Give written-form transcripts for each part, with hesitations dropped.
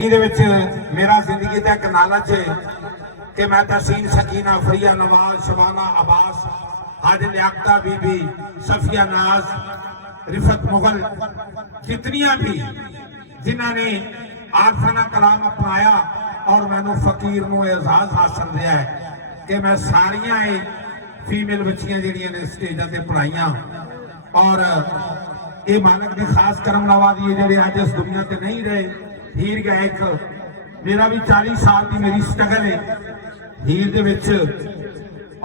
मेरा जिंदगी का एक लालच है कि मैं तहसीन सकीना फरिया नवाज शबाना अब्बास हाज लियाकता बीबी सफिया नाज रिफत मुगल जितनिया भी जिन्होंने आरफाना कलाम अपनाया और मैनू फकीर को एजाज हासिल रहा है कि मैं सारिया फीमेल बच्चियां जिहड़ियां ने स्टेजा से पढ़ाइया और ये मानक की खास करम नवाजी जिहड़े अज इस दुनिया से नहीं रहे। हीर गायक मेरा भी 40 साल की मेरी स्ट्रगल है हीर दे विच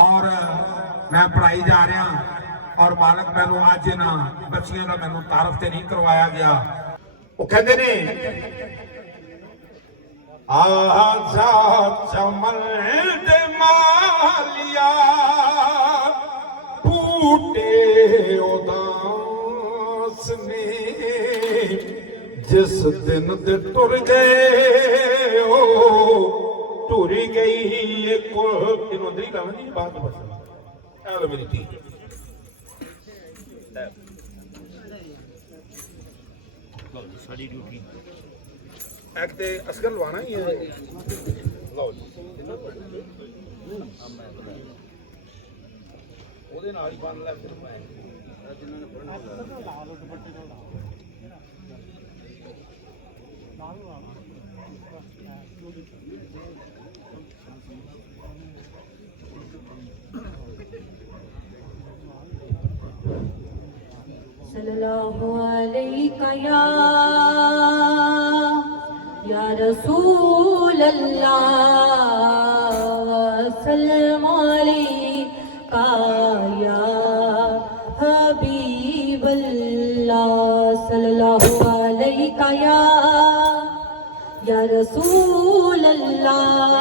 और मैं पढ़ाई जा रहा और मालक मैनू अज इन्हां बच्चियां का मैनू तारफ से नहीं करवाया गया। वो कहते ने आजाद चमन दे मालिया बूटे उदास ने जिस दिन दे टुर गए ओ टुरी गई एक तीनों अंदर ही लावन जी बात बस हेलो मेरी टी सारी ड्यूटी एक ते असगर लवाना ही है लो ओदे नाल ही बन लै फिर मैं जिन्हां ने पढ़ना ला लो दुपट्टे नाल सल्लल्लाहु अलैका या रसूल अल्लाह सल्लम अलैका या हबीब अल्लाह सल्लल्लाहु अलैका या रसूल अल्लाह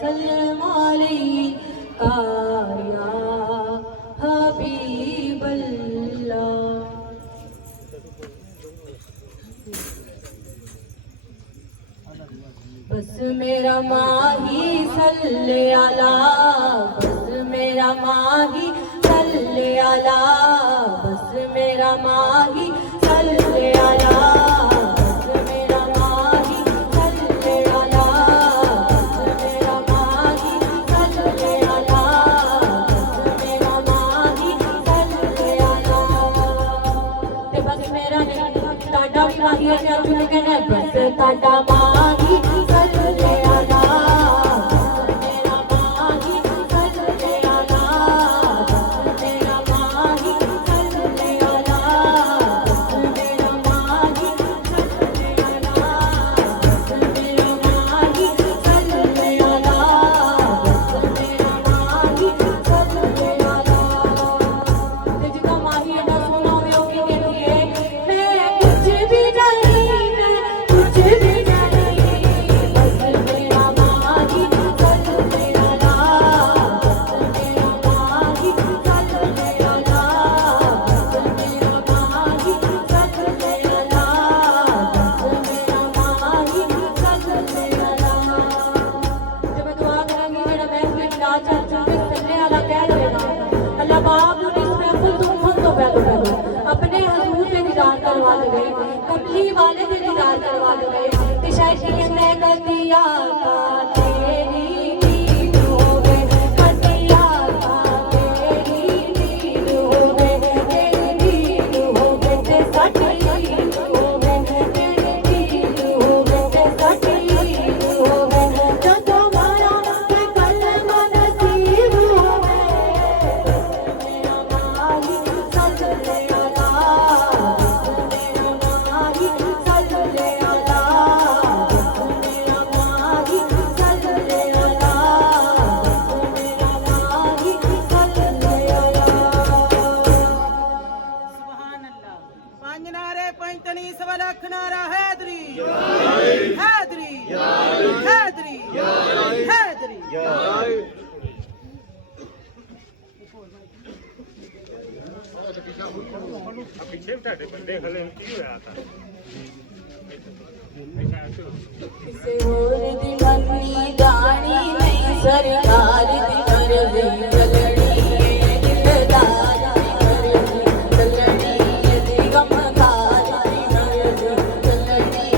सल्लम अलैका या हबीब अल्लाह। बस मेरा माही सल्ले अला बस मेरा माही सल्ले अला बस मेरा माही सल्ले अला बस मेरा माही सल्ले अला बस मेरा माही सल्ले अला बस मेरा माही सल्ले अला ते बस मेरा नहीं ताड़ा भी माही है क्या चुन के ने बस ताड़ा माही सल्ले अला बस मेरा माही सल्ले अला बस मेरा माही सल्ले अला बस मेरा माही सल्ले अला बस मेरा माही सल्ले अला बस मेरा माही सल्ले अला ते जिदा माही एडा सोना होवे ओ की कहती है मैं कुछ भी नहीं मैं कुछ भी नहीं बस मेरा माही सल्ले अला बस मेरा माही सल्ले अला बस मेरा माही सल्ले अला बस मेरा माही सल्ले अला। जब मैं दुआ करांगी मेरा महफिल ना चल चुके सल्ले अला कह देना अल्लाह बाप ने इस महफिल तुम सब तो पहले अपने हजूर पे दीदार करवा दे कमली वाले से दीदार करवा दे ते शायद ये मैं गतिया का तेरी दीद होवे गतिया का तेरी दीद होवे तेरी दीद होवे ते साडी दीद होवे तेरी दीद होवे ते साडी दीद होवे जदों माया ते कलमा नसीब होवे मेरा माही सल्ले अला मेरा माही सल्ले अला मेरा माही सल्ले अला मेरा माही सल्ले अला। सुभान अल्लाह पंज नारे पंजतनी सवा लख नारा हैदरी हैदरी हैदरी हैदरी पीछे ਤੁਹਾਡੇ ਬੰਦੇ ਖਲੇ ਕੀ ਹੋਇਆ ਤਾਂ किसे और दी मन्नी गानी नहीं सरकार दी मर्जी चलनी दिलदार दी मर्जी चलनी दी गमकार दी मर्जी चलनी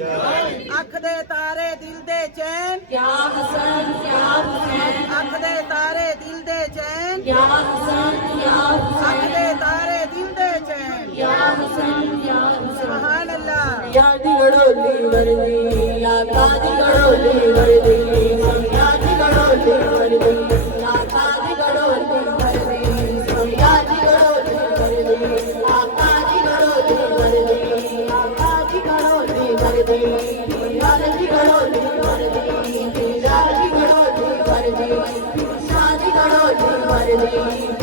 ਅੱਖ ਦੇ ਤਾਰੇ ਦਿਲ ਦੇ ਚੈਨ क्या हसन क्या हुसैन, ਅੱਖ ਦੇ ਤਾਰੇ ਦਿਲ ਦੇ ਚੈਨ क्या हसन क्या ਅੱਖ हुसैन, ਦੇ ਤਾਰੇ ਦਿਲ ਦੇ ਚੈਨ क्या हसन क्या हुसैन। ਸੁਭਾਨ ਅੱਲਾਹ यादी गडोली वर्दी आकादी गडोली वर्दी यादी गडोली वर्दी आकादी गडोली वर्दी यादी गडोली वर्दी आकादी गडोली वर्दी आकादी गडोली वर्दी यादी गडोली वर्दी यादी गडोली वर्दी शादी गडोली वर्दी